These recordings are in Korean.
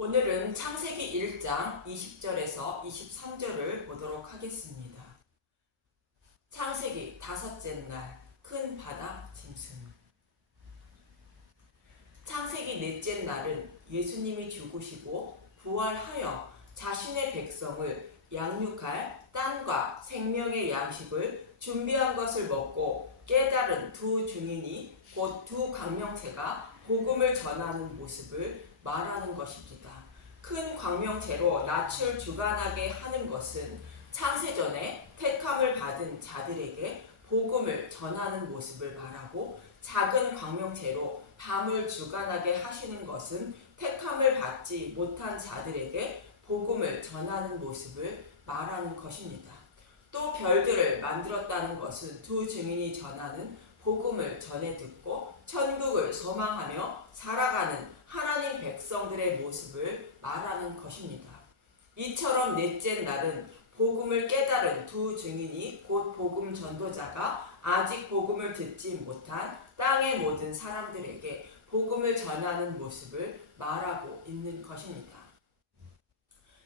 오늘은 창세기 1장 20절에서 23절을 보도록 하겠습니다. 창세기 다섯째 날, 큰 바다 짐승. 창세기 넷째 날은 예수님이 죽으시고 부활하여 자신의 백성을 양육할 땅과 생명의 양식을 준비한 것을 먹고 깨달은 두 증인이 곧 두 광명체가 복음을 전하는 모습을 말하는 것입니다. 큰 광명체로 낯을 주관하게 하는 것은 창세전에 택함을 받은 자들에게 복음을 전하는 모습을 말하고, 작은 광명체로 밤을 주관하게 하시는 것은 택함을 받지 못한 자들에게 복음을 전하는 모습을 말하는 것입니다. 또 별들을 만들었다는 것은 두 증인이 전하는 복음을 전해 듣고 천국을 소망하며 살아가는 하나님 백성들의 모습을 말하는 것입니다. 이처럼 넷째 날은 복음을 깨달은 두 증인이 곧 복음 전도자가 아직 복음을 듣지 못한 땅의 모든 사람들에게 복음을 전하는 모습을 말하고 있는 것입니다.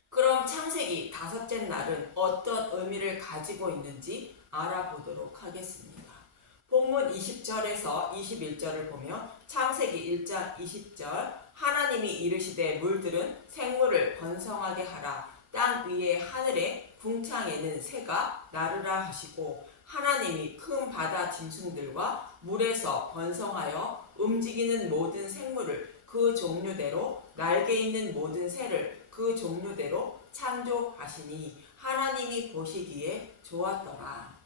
그럼 창세기 다섯째 날은 어떤 의미를 가지고 있는지 알아보도록 하겠습니다. 본문 20절에서 21절을 보면 창세기 1장 20절, 하나님이 이르시되 물들은 생물을 번성하게 하라. 땅 위에 하늘에 궁창에는 새가 나르라 하시고, 하나님이 큰 바다 짐승들과 물에서 번성하여 움직이는 모든 생물을 그 종류대로, 날개 있는 모든 새를 그 종류대로 창조하시니 하나님이 보시기에 좋았더라.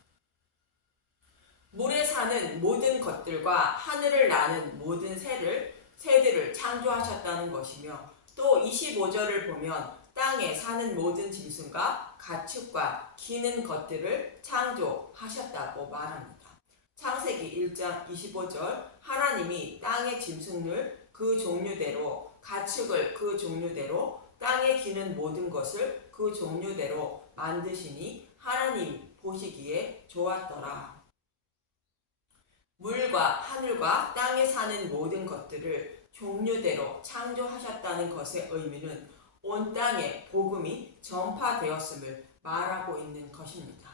물에 사는 모든 것들과 하늘을 나는 모든 새들을 창조하셨다는 것이며, 또 25절을 보면 땅에 사는 모든 짐승과 가축과 기는 것들을 창조하셨다고 말합니다. 창세기 1장 25절, 하나님이 땅의 짐승을 그 종류대로, 가축을 그 종류대로, 땅에 기는 모든 것을 그 종류대로 만드시니 하나님 보시기에 좋았더라. 물과 하늘과 땅에 사는 모든 것들을 종류대로 창조하셨다는 것의 의미는 온 땅에 복음이 전파되었음을 말하고 있는 것입니다.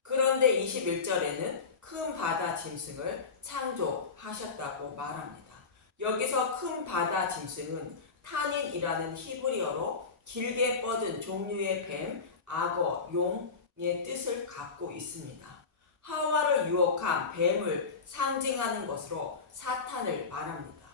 그런데 21절에는 큰 바다 짐승을 창조하셨다고 말합니다. 여기서 큰 바다 짐승은 타닌이라는 히브리어로 길게 뻗은 종류의 뱀, 악어, 용의 뜻을 갖고 있습니다. 하와를 유혹한 뱀을 상징하는 것으로 사탄을 말합니다.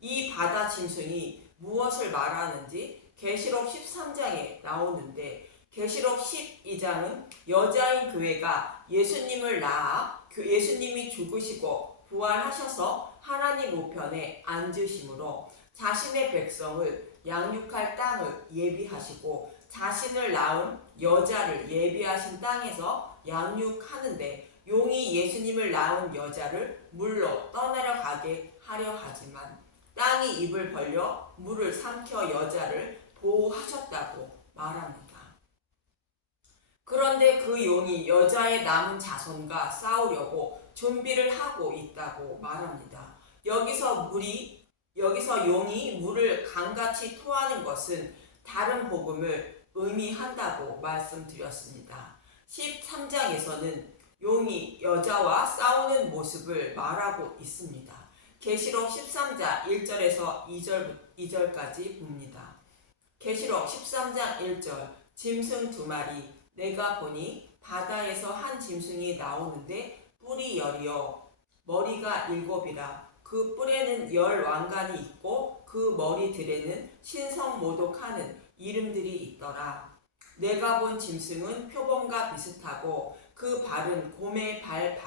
이 바다 짐승이 무엇을 말하는지 계시록 13장에 나오는데, 계시록 12장은 여자인 교회가 예수님을 낳아 예수님이 죽으시고 부활하셔서 하나님 우편에 앉으심으로 자신의 백성을 양육할 땅을 예비하시고, 자신을 낳은 여자를 예비하신 땅에서 양육하는데, 용이 예수님을 낳은 여자를 물로 떠내려 가게 하려 하지만 땅이 입을 벌려 물을 삼켜 여자를 보호하셨다고 말합니다. 그런데 그 용이 여자의 남은 자손과 싸우려고 준비를 하고 있다고 말합니다. 여기서 용이 물을 강같이 토하는 것은 다른 복음을 의미한다고 말씀드렸습니다. 13장에서는 용이 여자와 싸우는 모습을 말하고 있습니다. 계시록 13장 1절에서 2절까지 봅니다. 계시록 13장 1절, 짐승 두 마리, 내가 보니 바다에서 한 짐승이 나오는데 뿔이 열이요 머리가 7이라. 그 뿔에는 10 왕관이 있고 그 머리들에는 신성모독하는 이름들이 있더라. 내가 본 짐승은 표범과 비슷하고 그 발은 곰의 발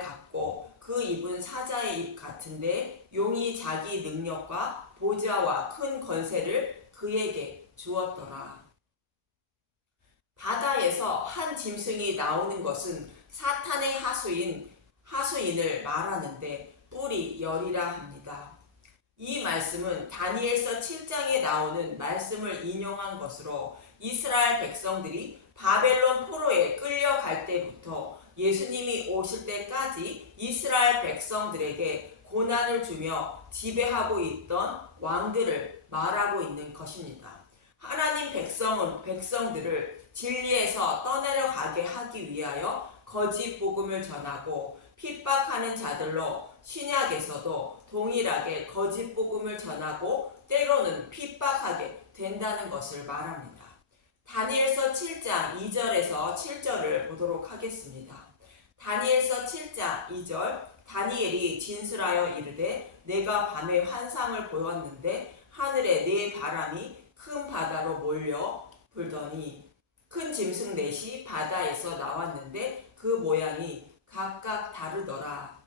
같고 그 입은 사자의 입 같은데, 용이 자기 능력과 보좌와 큰 권세를 그에게 주었더라. 바다에서 한 짐승이 나오는 것은 사탄의 하수인을 말하는데 뿔이 열이라 합니다. 이 말씀은 다니엘서 7장에 나오는 말씀을 인용한 것으로, 이스라엘 백성들이 바벨론 포로에 끌려갈 때부터 예수님이 오실 때까지 이스라엘 백성들에게 고난을 주며 지배하고 있던 왕들을 말하고 있는 것입니다. 하나님 백성들을 진리에서 떠내려가게 하기 위하여 거짓 복음을 전하고 핍박하는 자들로 신약에서도 동일하게 거짓 복음을 전하고 때로는 핍박하게 된다는 것을 말합니다. 다니엘서 7장 2절에서 7절을 보도록 하겠습니다. 다니엘서 7장 2절 다니엘이 진술하여 이르되 내가 밤에 환상을 보았는데 하늘에 네 바람이 큰 바다로 몰려 불더니 큰 짐승 넷이 바다에서 나왔는데 그 모양이 각각 다르더라.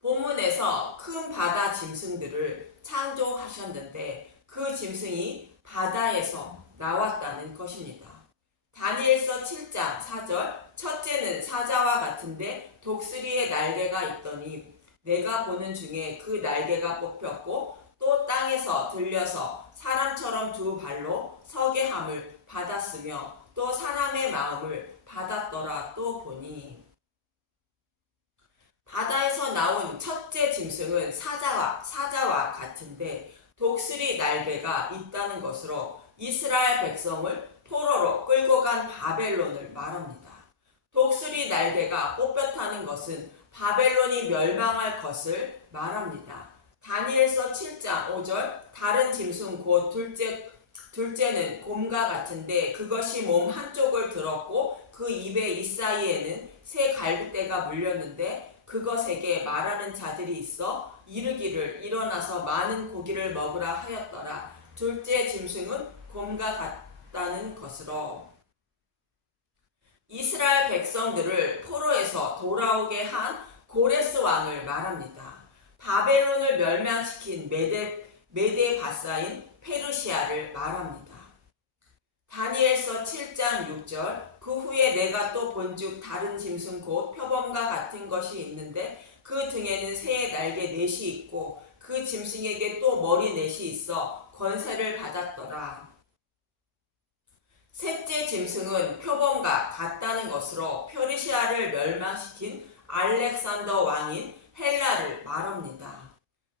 본문에서 큰 바다 짐승들을 창조하셨는데 그 짐승이 바다에서 나왔다는 것입니다. 다니엘서 7장 4절 첫째는 사자와 같은데 독수리의 날개가 있더니 내가 보는 중에 그 날개가 뽑혔고 또 땅에서 들려서 사람처럼 두 발로 서게 함을 받았으며 또 사람의 마음을 받았더라. 또 보니 바다에서 나온 첫째 짐승은 사자와 같은데 독수리 날개가 있다는 것으로 이스라엘 백성을 포로로 끌고 간 바벨론을 말합니다. 독수리 날개가 뽑혔다는 것은 바벨론이 멸망할 것을 말합니다. 다니엘서 7장 5절 다른 짐승 곧 둘째는 곰과 같은데 그것이 몸 한쪽을 들었고 그 입의 이사이에는 새 갈빗대가 물렸는데 그것에게 말하는 자들이 있어 이르기를 일어나서 많은 고기를 먹으라 하였더라. 둘째 짐승은 곰과 같다는 것으로 이스라엘 백성들을 포로에서 돌아오게 한 고레스 왕을 말합니다. 바벨론을 멸망시킨 메데 바사인 페르시아를 말합니다. 다니엘서 7장 6절 그 후에 내가 또 본즉 다른 짐승 곧 표범과 같은 것이 있는데 그 등에는 새의 날개 넷이 있고 그 짐승에게 또 머리 넷이 있어 권세를 받았더라. 셋째 짐승은 표범과 같다는 것으로 페르시아를 멸망시킨 알렉산더 왕인 헬라를 말합니다.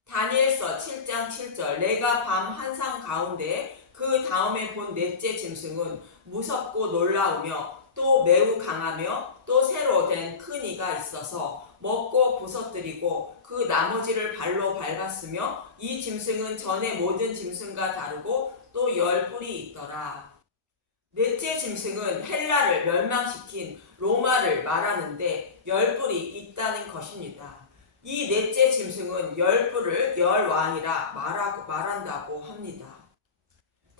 다니엘서 7장 7절 내가 밤 환상 가운데 그 다음에 본 넷째 짐승은 무섭고 놀라우며 또 매우 강하며 또 새로 된 큰 이가 있어서 먹고 부서뜨리고 그 나머지를 발로 밟았으며 이 짐승은 전의 모든 짐승과 다르고 또 10뿔이 있더라. 넷째 짐승은 헬라를 멸망시킨 로마를 말하는데 10뿔이 있다는 것입니다. 이 넷째 짐승은 10뿔을 열왕이라 말한다고 합니다.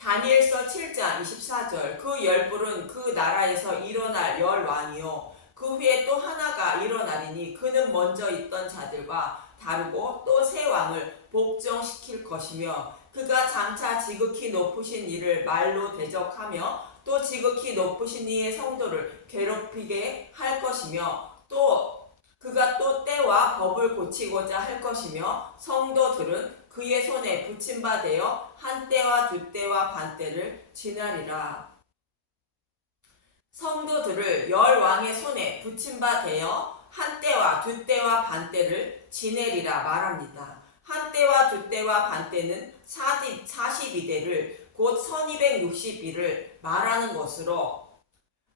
다니엘서 7장 24절 그 10뿔은 그 나라에서 일어날 열왕이요 그 후에 또 하나가 일어나리니 그는 먼저 있던 자들과 다르고 또 새 왕을 복종시킬 것이며 그가 장차 지극히 높으신 이를 말로 대적하며 또 지극히 높으신 이의 성도를 괴롭히게 할 것이며 또 그가 또 때와 법을 고치고자 할 것이며 성도들은 그의 손에 붙임바 되어 한 때와 두 때와 반 때를 지나리라. 성도들을 열왕의 손에 붙임바 되어 한 때와 두 때와 반 때를 지내리라 말합니다. 한 때와 두 때와 반 때는 42대를 곧 1260일을 말하는 것으로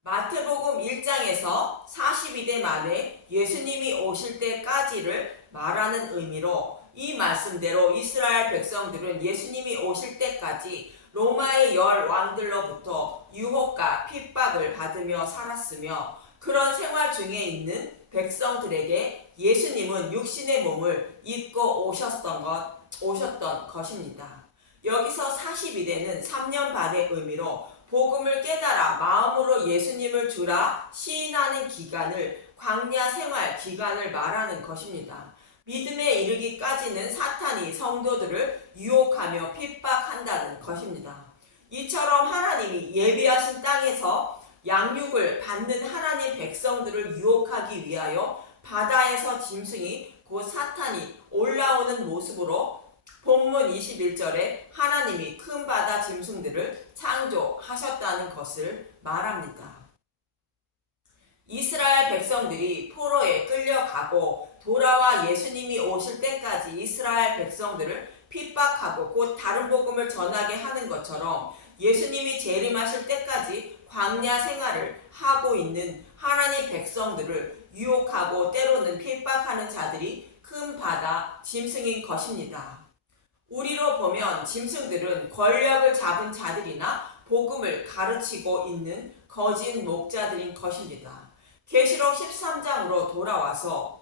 마태복음 1장에서 42대 만에 예수님이 오실 때까지를 말하는 의미로 이 말씀대로 이스라엘 백성들은 예수님이 오실 때까지 로마의 열왕들로부터 유혹과 핍박을 받으며 살았으며 그런 생활 중에 있는 백성들에게 예수님은 육신의 몸을 입고 오셨던 것입니다. 여기서 42대는 3년 반의 의미로 복음을 깨달아 마음으로 예수님을 주라 시인하는 기간을 광야 생활 기간을 말하는 것입니다. 믿음에 이르기까지는 사탄이 성도들을 유혹하며 핍박한다는 것입니다. 이처럼 하나님이 예비하신 땅에서 양육을 받는 하나님 백성들을 유혹하기 위하여 바다에서 짐승이 곧 사탄이 올라오는 모습으로 본문 21절에 하나님이 큰 바다 짐승들을 창조하셨다는 것을 말합니다. 이스라엘 백성들이 포로에 끌려가고 돌아와 예수님이 오실 때까지 이스라엘 백성들을 핍박하고 곧 다른 복음을 전하게 하는 것처럼 예수님이 재림하실 때까지 광야 생활을 하고 있는 하나님 백성들을 유혹하고 때로는 핍박하는 자들이 큰 바다 짐승인 것입니다. 우리로 보면 짐승들은 권력을 잡은 자들이나 복음을 가르치고 있는 거짓 목자들인 것입니다. 계시록 13장으로 돌아와서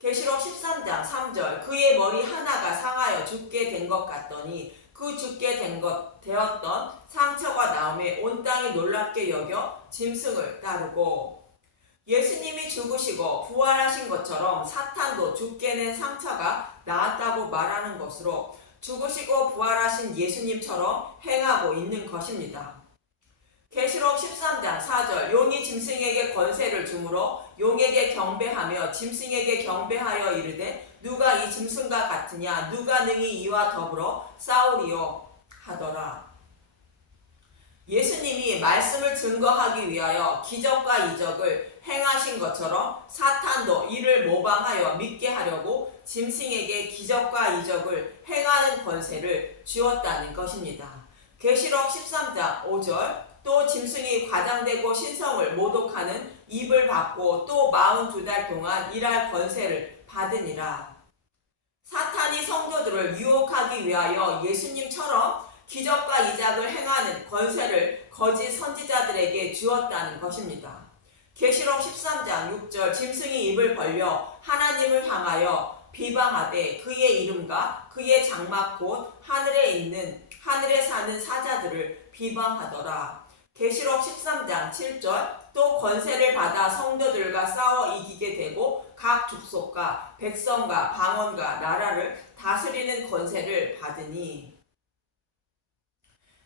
계시록 13장 3절 그의 머리 하나가 상하여 죽게 된 것 같더니 그 죽게 되었던 상처가 나오매 온 땅이 놀랍게 여겨 짐승을 따르고 예수님이 죽으시고 부활하신 것처럼 사탄도 죽게 낸 상처가 나았다고 말하는 것으로 죽으시고 부활하신 예수님처럼 행하고 있는 것입니다. 계시록 13장 4절 용이 짐승에게 권세를 주므로 용에게 경배하며 짐승에게 경배하여 이르되 누가 이 짐승과 같으냐 누가 능히 이와 더불어 싸우리요 하더라. 예수님이 말씀을 증거하기 위하여 기적과 이적을 행하신 것처럼 사탄도 이를 모방하여 믿게 하려고 짐승에게 기적과 이적을 행하는 권세를 주었다는 것입니다. 계시록 13장 5절 또 짐승이 과장되고 신성을 모독하는 입을 받고 또 42달 동안 일할 권세를 받으니라. 사탄이 성도들을 유혹하기 위하여 예수님처럼 기적과 이적을 행하는 권세를 거짓 선지자들에게 주었다는 것입니다. 계시록 13장 6절 짐승이 입을 벌려 하나님을 향하여 비방하되 그의 이름과 그의 장막 곧 하늘에 사는 사자들을 비방하더라. 계시록 13장 7절 또 권세를 받아 성도들과 싸워 이기게 되고 각 족속과 백성과 방언과 나라를 다스리는 권세를 받으니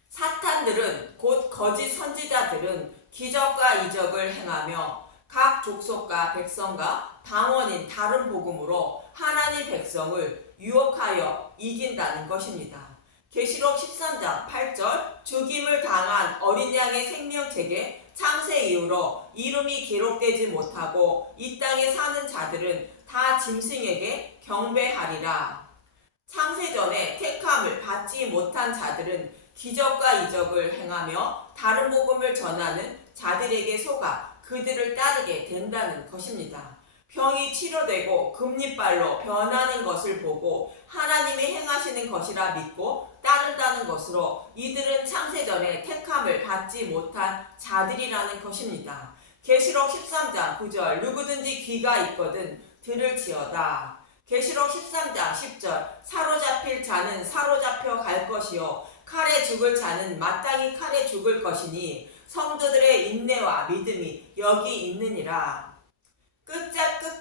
사탄들은 곧 거짓 선지자들은 기적과 이적을 행하며 각 족속과 백성과 방언인 다른 복음으로 하나님 백성을 유혹하여 이긴다는 것입니다. 계시록 13장 8절 죽임을 당한 어린 양의 생명책에 창세 이후로 이름이 기록되지 못하고 이 땅에 사는 자들은 다 짐승에게 경배하리라. 창세전에 택함을 받지 못한 자들은 기적과 이적을 행하며 다른 복음을 전하는 자들에게 속아 그들을 따르게 된다는 것입니다. 병이 치료되고 금리빨로 변하는 것을 보고 하나님이 행하시는 것이라 믿고 따른다는 것으로 이들은 창세전에 택함을 받지 못한 자들이라는 것입니다. 계시록 13장 9절 누구든지 귀가 있거든 들을지어다. 계시록 13장 10절 사로잡힐 자는 사로잡혀 갈 것이요 칼에 죽을 자는 마땅히 칼에 죽을 것이니 성도들의 인내와 믿음이 여기 있느니라.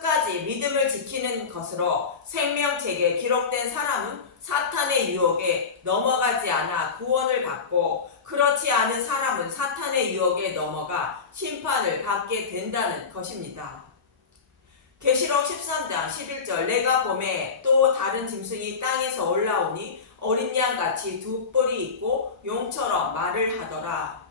끝까지 믿음을 지키는 것으로 생명책에 기록된 사람은 사탄의 유혹에 넘어가지 않아 구원을 받고 그렇지 않은 사람은 사탄의 유혹에 넘어가 심판을 받게 된다는 것입니다. 계시록 13장 11절 내가 보매 또 다른 짐승이 땅에서 올라오니 어린 양같이 두 뿔이 있고 용처럼 말을 하더라.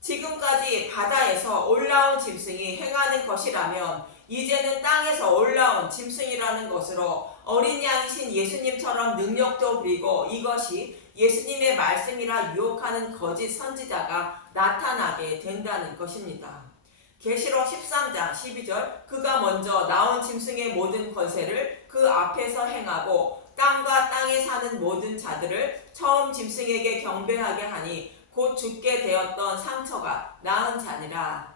지금까지 바다에서 올라온 짐승이 행하는 것이라면 이제는 땅에서 올라온 짐승이라는 것으로 어린 양이신 예수님처럼 능력도 부리고 이것이 예수님의 말씀이라 유혹하는 거짓 선지자가 나타나게 된다는 것입니다. 계시록 13장 12절 그가 먼저 나온 짐승의 모든 권세를 그 앞에서 행하고 땅과 땅에 사는 모든 자들을 처음 짐승에게 경배하게 하니 곧 죽게 되었던 상처가 나은 자니라.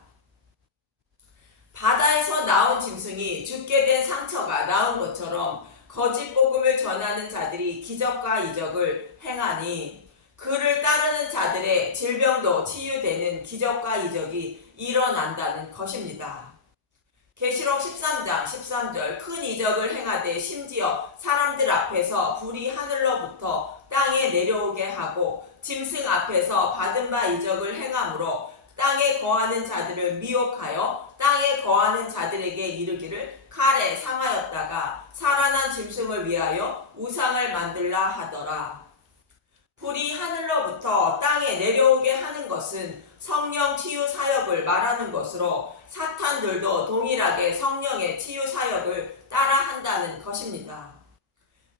바다에서 나온 짐승이 죽게 된 상처가 나은 것처럼 거짓 복음을 전하는 자들이 기적과 이적을 행하니 그를 따르는 자들의 질병도 치유되는 기적과 이적이 일어난다는 것입니다. 계시록 13장 13절 큰 이적을 행하되 심지어 사람들 앞에서 불이 하늘로부터 땅에 내려오게 하고 짐승 앞에서 받은 바 이적을 행함으로 땅에 거하는 자들을 미혹하여 땅에 거하는 자들에게 이르기를 칼에 상하였다가 살아난 짐승을 위하여 우상을 만들라 하더라. 불이 하늘로부터 땅에 내려오게 하는 것은 성령 치유 사역을 말하는 것으로 사탄들도 동일하게 성령의 치유 사역을 따라한다는 것입니다.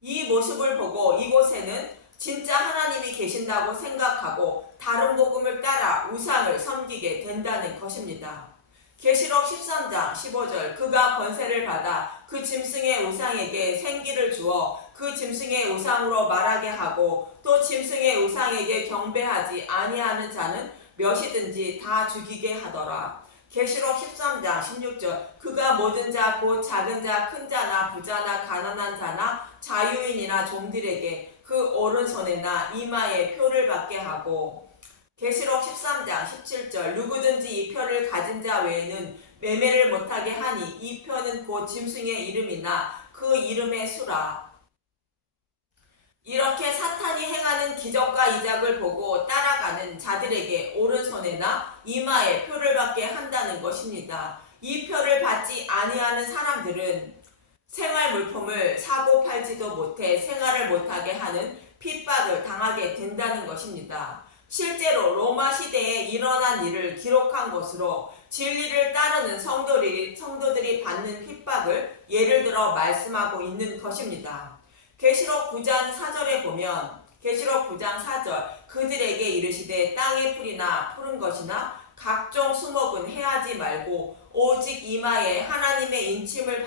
이 모습을 보고 이곳에는 진짜 하나님이 계신다고 생각하고 다른 복음을 따라 우상을 섬기게 된다는 것입니다. 계시록 13장 15절 그가 권세를 받아 그 짐승의 우상에게 생기를 주어 그 짐승의 우상으로 말하게 하고 또 짐승의 우상에게 경배하지 아니하는 자는 몇이든지 다 죽이게 하더라. 계시록 13장 16절 그가 모든 자 곧 작은 자 큰 자나 부자나 가난한 자나 자유인이나 종들에게 그 오른손에나 이마에 표를 받게 하고 계시록 13장 17절 누구든지 이 표를 가진 자 외에는 매매를 못하게 하니 이 표는 곧 짐승의 이름이나 그 이름의 수라. 이렇게 사탄이 행하는 기적과 이적을 보고 따라가는 자들에게 오른손에나 이마에 표를 받게 한다는 것입니다. 이 표를 받지 아니하는 사람들은 생활 물품을 사고 팔지도 못해 생활을 못하게 하는 핍박을 당하게 된다는 것입니다. 실제로 로마 시대에 일어난 일을 기록한 것으로 진리를 따르는 성도들이 받는 핍박을 예를 들어 말씀하고 있는 것입니다. 계시록 9장 4절에 보면 계시록 9장 4절 그들에게 이르시되 땅의 풀이나 푸른 것이나 각종 수목은 해하지 말고 오직 이마에 하나님의 인침을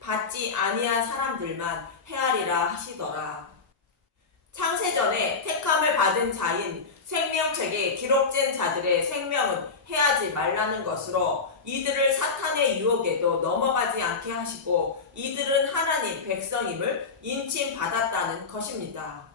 받지 아니한 사람들만 해하리라 하시더라. 창세전에 택함을 받은 자인 생명책에 기록된 자들의 생명은 해하지 말라는 것으로 이들을 사탄의 유혹에도 넘어가지 않게 하시고 이들은 하나님 백성임을 인침받았다는 것입니다.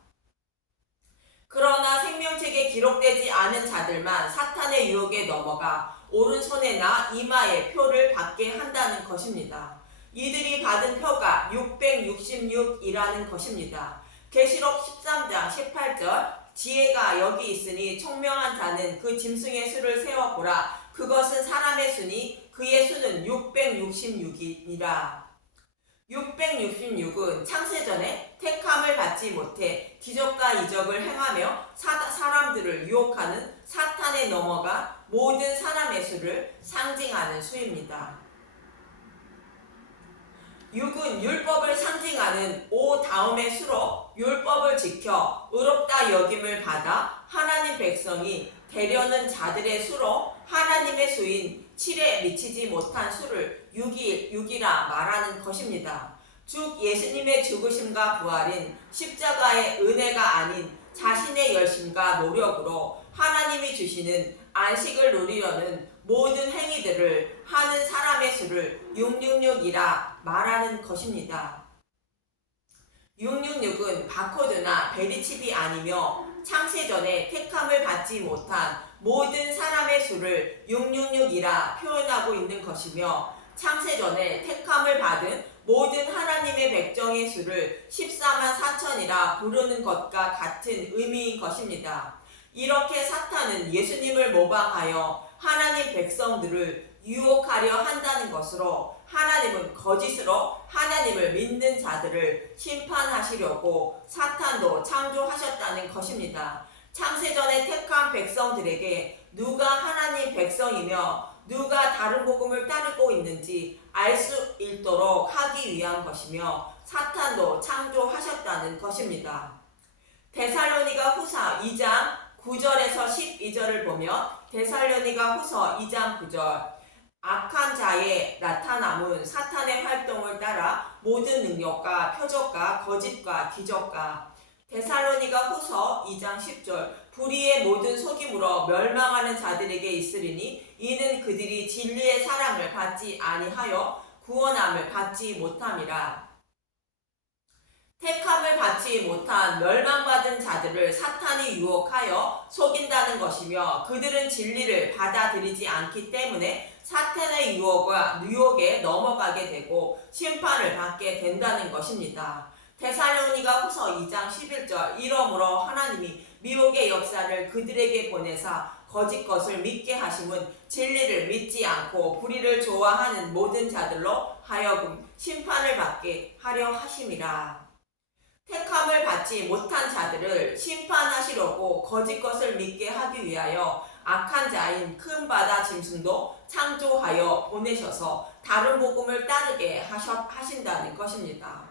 그러나 생명책에 기록되지 않은 자들만 사탄의 유혹에 넘어가 오른손에나 이마에 표를 받게 한다는 것입니다. 이들이 받은 표가 666이라는 것입니다. 계시록 13장 18절 지혜가 여기 있으니 총명한 자는 그 짐승의 수를 세어보라. 그것은 사람의 수니 그의 수는 666이니라. 666은 창세전에 택함을 받지 못해 기적과 이적을 행하며 사람들을 유혹하는 사탄에 넘어가 모든 사람의 수를 상징하는 수입니다. 6은 율법을 상징하는 5 다음의 수로 율법을 지켜 의롭다 여김을 받아 하나님 백성이 되려는 자들의 수로 하나님의 수인 7에 미치지 못한 수를 6이라 말하는 것입니다. 즉 예수님의 죽으심과 부활인 십자가의 은혜가 아닌 자신의 열심과 노력으로 하나님이 주시는 안식을 누리려는 모든 행위들을 하는 사람의 수를 666이라 말하는 것입니다. 666은 바코드나 베리칩이 아니며 창세전에 택함을 받지 못한 모든 사람의 수를 666이라 표현하고 있는 것이며 창세전에 택함을 받은 모든 하나님의 백정의 수를 14만 4천이라 부르는 것과 같은 의미인 것입니다. 이렇게 사탄은 예수님을 모방하여 하나님 백성들을 유혹하려 한다는 것으로 하나님은 거짓으로 하나님을 믿는 자들을 심판하시려고 사탄도 창조하셨다는 것입니다. 창세전에 택한 백성들에게 누가 하나님 백성이며 누가 다른 복음을 따르고 있는지 알 수 있도록 하기 위한 것이며 사탄도 창조하셨다는 것입니다. 데살로니가 후서 2장 9절에서 12절을 보면 데살로니가 후서 2장 9절 악한 자의 나타남은 사탄의 활동을 따라 모든 능력과 표적과 거짓과 기적과 데살로니가 후서 2장 10절 불의의 모든 속임으로 멸망하는 자들에게 있으리니 이는 그들이 진리의 사랑을 받지 아니하여 구원함을 받지 못함이라. 택함을 받지 못한 멸망받은 자들을 사탄이 유혹하여 속인다는 것이며 그들은 진리를 받아들이지 않기 때문에 사탄의 유혹에 넘어가게 되고 심판을 받게 된다는 것입니다. 데살로니가 후서 2장 11절 이러므로 하나님이 미혹의 역사를 그들에게 보내사 거짓 것을 믿게 하심은 진리를 믿지 않고 불의를 좋아하는 모든 자들로 하여금 심판을 받게 하려 하심이라. 택함을 받지 못한 자들을 심판하시려고 거짓 것을 믿게 하기 위하여 악한 자인 큰 바다 짐승도 창조하여 보내셔서 다른 복음을 따르게 하신다는 것입니다.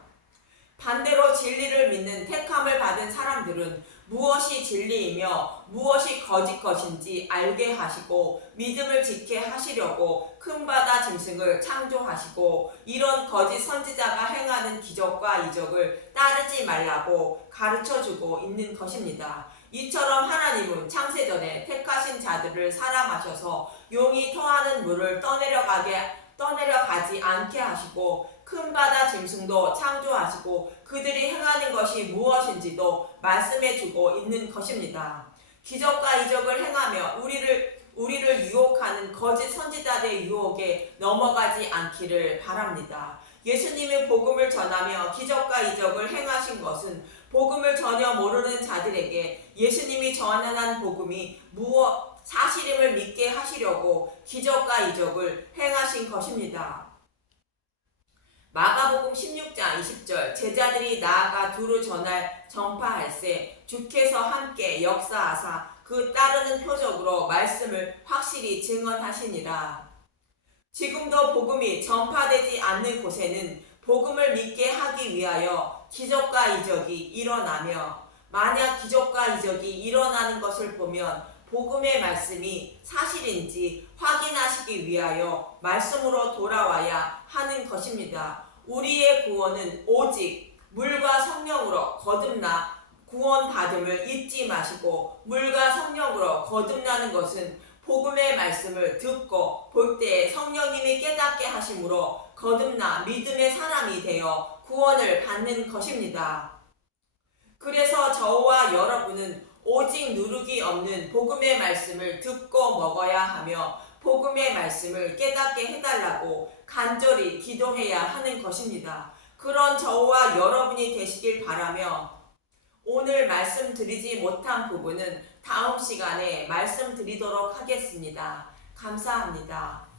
반대로 진리를 믿는 택함을 받은 사람들은 무엇이 진리이며 무엇이 거짓 것인지 알게 하시고 믿음을 지게 하시려고 큰 바다 짐승을 창조하시고 이런 거짓 선지자가 행하는 기적과 이적을 따르지 말라고 가르쳐주고 있는 것입니다. 이처럼 하나님은 창세전에 택하신 자들을 사랑하셔서 용이 토하는 물을 떠내려가지 않게 하시고 큰 바다 짐승도 창조하시고 그들이 행하는 것이 무엇인지도 말씀해주고 있는 것입니다. 기적과 이적을 행하며 우리를 유혹하는 거짓 선지자들의 유혹에 넘어가지 않기를 바랍니다. 예수님의 복음을 전하며 기적과 이적을 행하신 것은 복음을 전혀 모르는 자들에게 예수님이 전하는 복음이 사실임을 믿게 하시려고 기적과 이적을 행하신 것입니다. 마가복음 16장 20절 제자들이 나아가 두루 전파할세 주께서 함께 역사하사 그 따르는 표적으로 말씀을 확실히 증언하시니라. 지금도 복음이 전파되지 않는 곳에는 복음을 믿게 하기 위하여 기적과 이적이 일어나며 만약 기적과 이적이 일어나는 것을 보면 복음의 말씀이 사실인지 확인하시기 위하여 말씀으로 돌아와야 하는 것입니다. 우리의 구원은 오직 물과 성령으로 거듭나 구원받음을 잊지 마시고 물과 성령으로 거듭나는 것은 복음의 말씀을 듣고 볼 때에 성령님이 깨닫게 하심으로 거듭나 믿음의 사람이 되어 구원을 받는 것입니다. 그래서 저와 여러분은 오직 누룩이 없는 복음의 말씀을 듣고 먹어야 하며 복음의 말씀을 깨닫게 해달라고 간절히 기도해야 하는 것입니다. 그런 저와 여러분이 되시길 바라며 오늘 말씀드리지 못한 부분은 다음 시간에 말씀드리도록 하겠습니다. 감사합니다.